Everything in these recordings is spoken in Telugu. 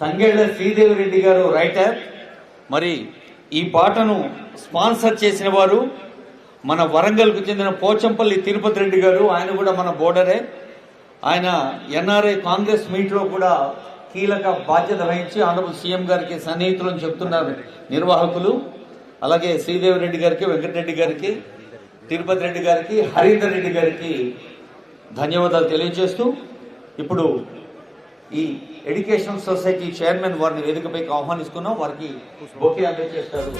తంగేళ్ల శ్రీదేవి రెడ్డి గారు రైటర్. మరి ఈ పాటను స్పాన్సర్ చేసిన వారు మన వరంగల్కు చెందిన పోచంపల్లి తిరుపతి రెడ్డి గారు. ఆయన కూడా మన బోర్డరే. ఆయన ఎన్ఆర్ఐ కాంగ్రెస్ మీట్లో కూడా కీలక బాధ్యత వహించి ఆనరబుల్ సీఎం గారికి సన్నిహితులని చెప్తున్నారు నిర్వాహకులు. అలాగే శ్రీదేవి రెడ్డి గారికి, వెంకటరెడ్డి గారికి, తిరుపతి రెడ్డి గారికి, హరీందర్ రెడ్డి గారికి ధన్యవాదాలు తెలియజేస్తూ ఇప్పుడు ఈ ఎడ్యుకేషనల్ సొసైటీ చైర్మన్ వారిని వేదికపైకి ఆహ్వానిస్తున్నాం. వారికి బొకే అందజేస్తారు.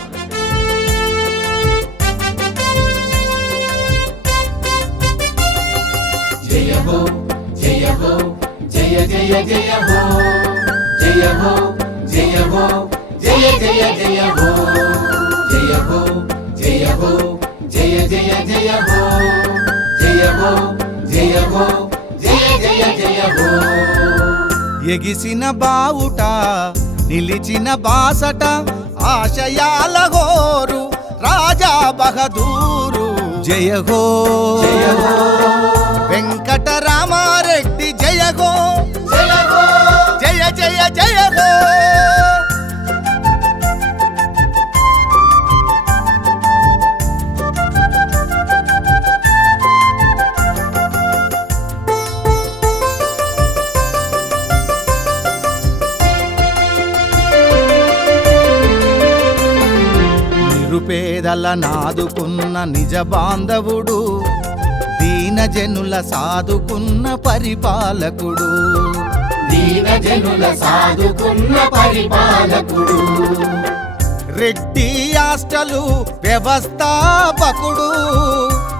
జయ హో జయ హో జయ జయ జయ హో జయ హో జయ హో జయ జయ జయ హో జయ హో జయ హో జయ జయ జయ హో జయ హో జయ హో జయ జయ జయ హో. ఎగిసిన బావుట నిలిచిన బాసట ఆశయాల హోరు రాజా బహదూరు. జయ హో జయ హో వెంకటరామారెడ్డి జయ హో జయ హో జయ జయ జయ హో. నిరుపేదల నాదుకున్న నిజ బాంధవుడు, దీనజనుల సాదుకున్న పరిపాలకుడు. దీనజనుల సాదుకున్న పరిపాలకుడు. రెడ్డి హాస్టలు వ్యవస్థాపకుడు,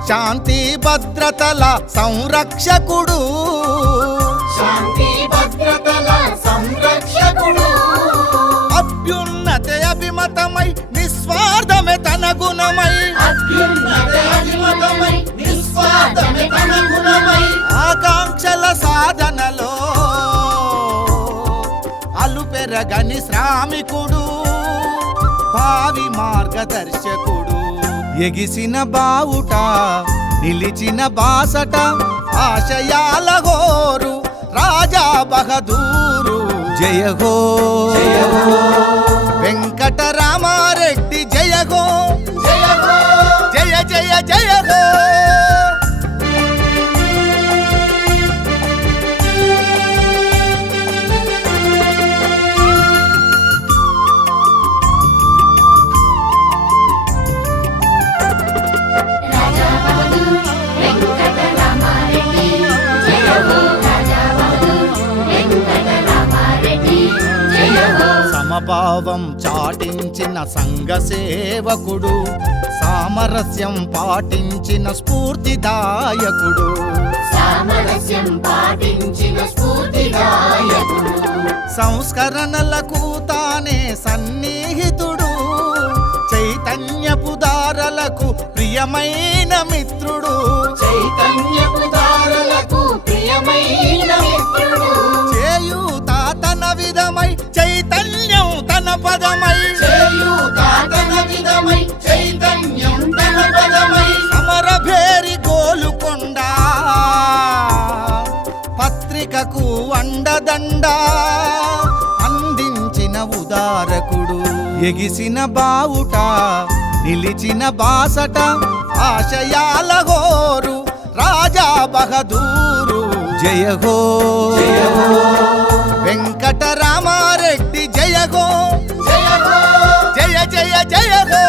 శాంతి భద్రతల సంరక్షకుడు. శాంతి భద్రతల సంరక్షకుడు. అభ్యున్నత అభిమతమై నిస్వార్థమే తన గుణమై. అత్యున్నత అభిమతమై నిస్వార్థమే తన గుణమై. ఆకాంక్షల సాధనలో అలుపెరగని శ్రామికుడు, భావి మార్గదర్శకుడు. ఎగిసిన బావుట నిలిచిన బాసట ఆశయాల హోరు రాజా బహదూరు. జయ హో జయ హో వెంకటరామారెడ్డి జయ హో జయ హో జయ జయ జయ హో. రాజా బహదూర్ వెంకటరామారెడ్డి జయ హో. రాజా బహదూర్ వెంకటరామారెడ్డి జయ హో. సమభావం చాటించిన సంఘ సేవకుడు, సామరస్యం పాటించిన స్ఫూర్తిదాయకుడు. సామరస్యం పాటించిన స్ఫూర్తిదాయకుడు. సంస్కరణలకు తానే సన్నిహితుడు, చైతన్యపు దారలకు ప్రియమైన మిత్రుడు. చైతన్యపు దారులకు ప్రియమైన మిత్రుడు. చేయూత తన విధమై చైతన్యం తన పదమై. చేయూత తన విధమై చైతన్యం తన పదమై. అమరభేరి గోలుకొండ పత్రికకు అండదండ అందించిన ఉదారకుడు. ఎగిసిన బావుట నిలిచిన బాసట ఆశయాల హోరు రాజా బహదూరు. జయ హో జయ హో వెంకటరామారెడ్డి జయ హో జయ హో జయ జయ జయ హో.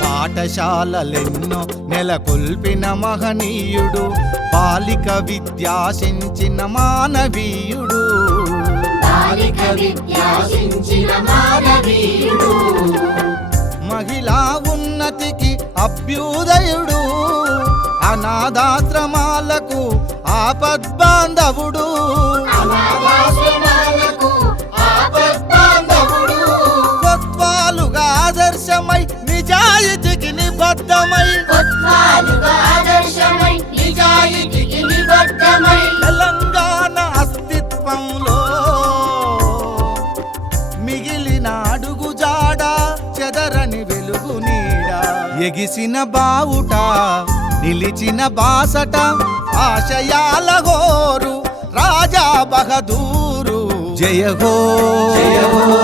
పాఠశాలలెన్నో నెలకొల్పిన మహనీయుడు, బాలిక విద్యాసించిన మానవీయుడు. బాలిక విద్యాసించిన మానవీయుడు. మహిళా ఉన్నతికి అభ్యుదయుడు, అనాథాశ్రమాలకు ఆపద్బాంధవుడు. అనాథాశ్రమాలకు ఆపద్బాంధవుడు. కొత్వాలుగా ఎగిసిన బావుట నిలిచిన బాసట ఆశయాల హోరు రాజా బహదూరు జయ హో జయ హో